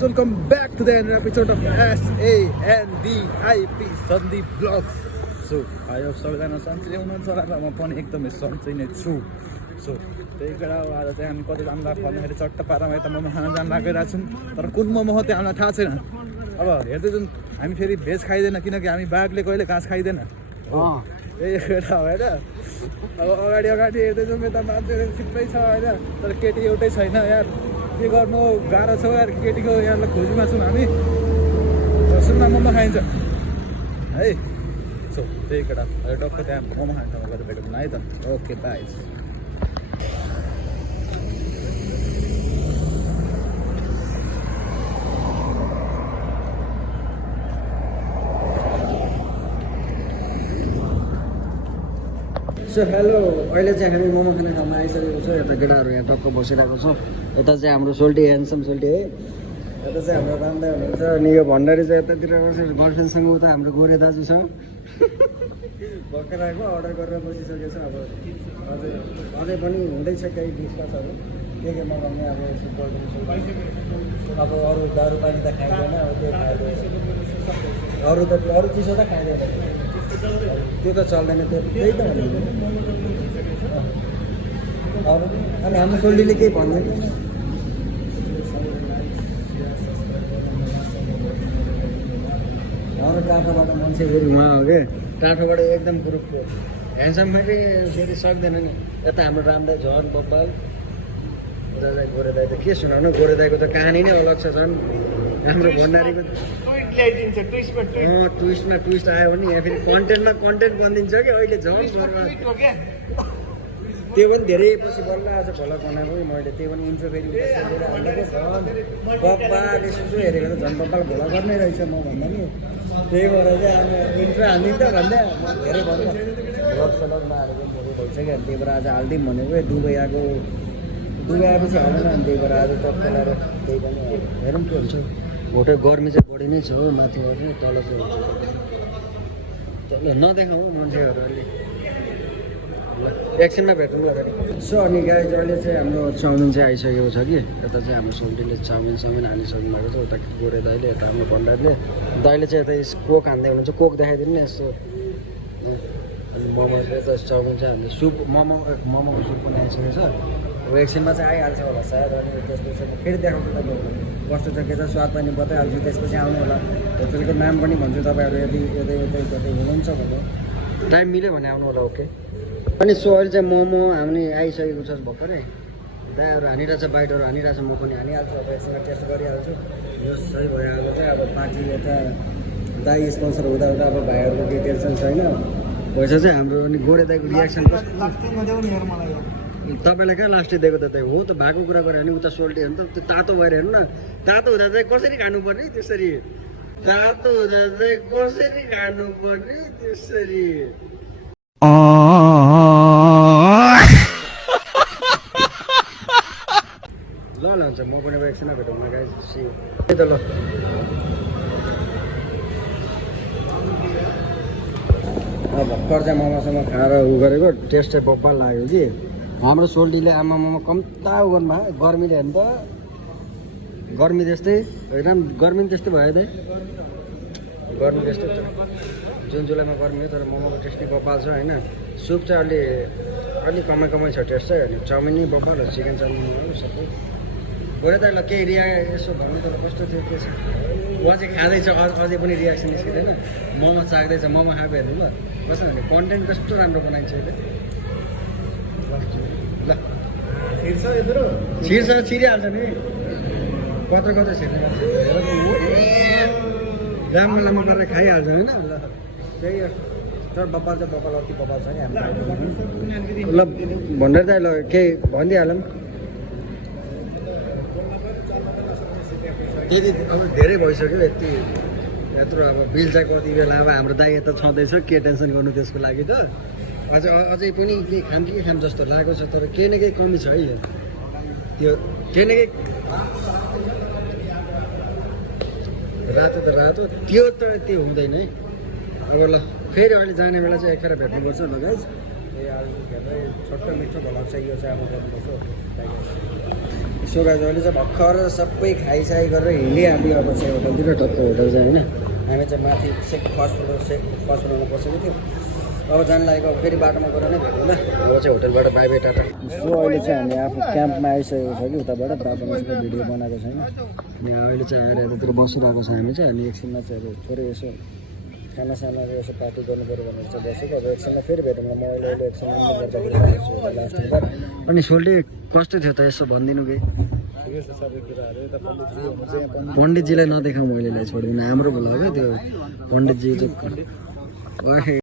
Welcome back to the another episode of SANDIP Sandeep Vlogs. So I hope सबैजना सन्चै हुनुहुन्छ र म पनि एकदमै सन्चै नै छु. So त्यही कुरा आज चाहिँ हामी कतै जानु लाग्छ भन्दाखेरि चट्ट पारामा यता मोमो खान जान लागिरहेको छौँ. तर कुन मोमो हो त्यो हामीलाई थाहा छैन. अब हेर्दै जुन हामी फेरि भेज खाइँदैन किनकि हामी बाघले कहिले घाँस खाइँदैन. त्यही कुरा हो होइन. अब अगाडि हेर्दै जाउँ यता मान्छेहरू थुप्रै छ होइन. तर केटी एउटै छैन यार. के गर्नु गाह्रो छ यार केटीको यहाँलाई खोजीमा छौँ हामी. सुनमा मोमो खाइन्छ है. सो त्यही केटा अहिले टक्क त्यहाँ मोमो खान्छ गएर भेटौँ न है त. Okay by. सो हेलो, अहिले चाहिँ हामी मोमो खाने ठाउँमा आइसकेको छौँ. यता केटाहरू यहाँ टक्क बसिरहेको छौँ. यता चाहिँ हाम्रो सोल्टी ह्यान्डसम सोल्टी है. यता चाहिँ हाम्रो रामदाई हुनुहुन्छ. अनि यो भण्डारी चाहिँ यतातिर बसेर गर्लफ्रेन्डसँग उता हाम्रो गोरे दाजु छ. भर्खर आएको अर्डर गरेर बसिसकेको छ. अब अझै पनि हुँदैछ केही डिस्कसहरू के मगाउने. अब अब अरू दारू पानी त खाइँदैन. अब त्यो खाइँदैन. अरू चिसो त खाइँदैन. त्यो त चल्दैन. त्यही त अरू अनि हाम्रो सोल्टीले केही भन्दैन. हाम्रो टाढोबाट मान्छे फेरि उहाँ हो कि टाढोबाट एकदम ग्रुपको ह्यान्डसम फेरि सक्दैन नि. यता हाम्रो रामदाई झन् बब्बाल दाई गोरे दाई त के सुनाउनु. गोरे दाईको त कहानी नै अलग छ. झन् हाम्रो भण्डारीको ट्विस्टमा ट्विस्ट आयो भने यहाँ फेरि कन्टेन्टमा कन्टेन्ट बनिदिन्छ कि अहिले झन् त्यो पनि धेरै पछि बल्ल आज भल बनाएको कि मैले. त्यो पनि इन्ट्रो फेरि झन् बब्बाले यसो हेरेको त झन् बब्बाल भोला गर्नै रहेछ म भन्दा नि. त्यही भएर चाहिँ हामी इन्ट्रो हालिदिन्छ भन्दा म धेरै भन्दा भ्लग सलगमा हालेको पनि भइसक्यो. अनि त्यही भएर आज हालिदिउँ भनेको दुबई आएपछि हालेन. अनि त्यही भएर आज टक्क लगाएर त्यही पनि हेरौँ के हुन्छ. भोटे गर्मी चाहिँ बढी नै छ हौ माथि तल चाहिँ तल नदेखाउँ मान्छेहरू अहिले. ल एकछिनमा भेटौँ ल. सो अनि गाइज अहिले चाहिँ हाम्रो चाउमिन चाहिँ आइसकेको छ कि. यता चाहिँ हाम्रो सोल्टीले चाउमिन हानिसक्नु भएको छ. उता गोरे दाइले यता हाम्रो भण्डारले दाइले चाहिँ यता कोक हान्दै हुनुहुन्छ. कोक देखाइदिनु नि यसो. अनि मोमो यता चाउमिन चाहिँ हामीले सुप मोमोको सुप पनि आइसकेको छ. अब एकछिनमा चाहिँ आइहाल्छ होला सायद. अनि त्यसपछि फेरि देखाउँछु तपाईँहरूलाई कस्तो छ के छ. स्वाद पनि बताइहाल्छु. त्यसपछि आउनु होला. होटेलको नाम पनि भन्छु तपाईँहरू यदि यतै हुनुहुन्छ भने टाइम मिल्यो भने आउनु होला. ओके. अनि सो अहिले चाहिँ मोमो हामी आइसकेको छ भर्खरै. दाइहरू हानिरहेछ बाइटहरू हानिरहेछ. म पनि हानिहाल्छु. अब एकसँग टेस्ट गरिहाल्छु. यो सही भइहाल्छ चाहिँ. अब पार्टी यता दाई स्पोन्सर हुँदा अब भाइहरूको केही टेन्सन छैन. भएछ चाहिँ हाम्रो अनि गोरे दाईको रियाक्सन तपाईँलाई कहाँ लास्टै दिएको त हो त. भएको कुरा गऱ्यो भने उता सोल्टी हो नि त. त्यो तातो भएर हेर्नु न. तातो हुँदा चाहिँ कसरी खानुपर्ने त्यसरी. तातो हुँदा चाहिँ कसरी खानुपर्ने त्यसरी. ल हुन्छ. म पनि अब एकछिनमा भेटौँ न गाइस. त्यही त ल. अब भर्खर चाहिँ मोमोसँग खाएर उ गरेको टेस्ट चाहिँ बब्बा लाग्यो कि. हाम्रो सोल्टीले आमा मोमो कम्ता उ गर्नुभयो. गर्मीले हेर्नु त गर्मी त्यस्तै होइन. गर्मी त्यस्तै भयो दाइ. गर्मी त्यस्तै जुन जुलाईमा गर्मी हो. तर मोमोको टेस्ट नै बब्बाल छ होइन. सुप चाहिँ अलिक कमै छ टेस्ट चाहिँ. अनि चाउमिन नै बब्बाल हो. चिकन चाउमिन सबै गऱ्यो त. ल केही यसो भन्नु त कस्तो थियो के छ. उहाँ चाहिँ खाँदैछ अझै पनि रियाक्सन निस्किँदैन. मोमो चाख्दैछ. मोमो खाएको हेर्नु ल कस्तो भने कन्टेन्ट कस्तो राम्रो बनाइन्छ अहिले. ल छिर्छ छिरिहाल्छ नि. कत्रो छिर्ने राम्रो गरेर खाइहाल्छ होइन. ल त्यही हो. तर बब्बाल चाहिँ बब्बाल अति बब्बाल छ नि हाम्रो. ल भण्डारी दाइ ल केही भनिदिइहालौँ. त्यति अब धेरै भइसक्यो यत्रो. अब बिल चाहिँ कति बेला अब हाम्रो दाइ यता छँदैछ. के टेन्सन गर्नु त्यसको लागि त. अझै पनि के खाम जस्तो लागेको छ. तर केही न केही कमी छ है. त्यो केही न केही रातो त रातो त्यो त त्यो हुँदैन है. अब ल फेरि अहिले जाने बेला चाहिँ एकखेर भेट्नुपर्छ ल गाइस. ए आज छोटो मिठो भ्लग चाहिँ यो चाहिँ अब गर्नुपर्छ. सो गाइस अहिले चाहिँ भर्खर सबै खाइसाइ गरेर हिँडिहाल्यो अब चाहिँ होटलतिर टक्क होटल चाहिँ होइन हामी चाहिँ माथि फर्स्ट फ्लोरमा बसेको थियो अब जानु लागेको अब फेरि बाटोमा गएर नै भेटौँ ल अब चाहिँ होटलबाट बाई बाई टाटा सो अहिले चाहिँ हामी आफू क्याम्पमा आइसकेको छ कि उताबाट तपाईँसँग भिडियो बनाएको छैन अनि अहिले चाहिँ आएर यतातिर बसिरहेको छ हामी चाहिँ अनि एकछिनमा चाहिँ अब थोरै यसो खानासानाहरू यसो पार्टी गर्नु पऱ्यो भनेर चाहिँ बसेको अब एकछिनमा फेरि भेटौँ म अहिले एकछिन गर्दाखेरि लास्ट टाइम अनि सोल्टी कस्तो थियो त यसो भनिदिनु कि ठिकै छ सबै कुराहरू यता पण्डितजी हुनुहुन्छ यहाँ पण्डितजीलाई नदेखाउँ मैले छोडिदिनु हाम्रो भला हो क्या त्यो पण्डितजी चाहिँ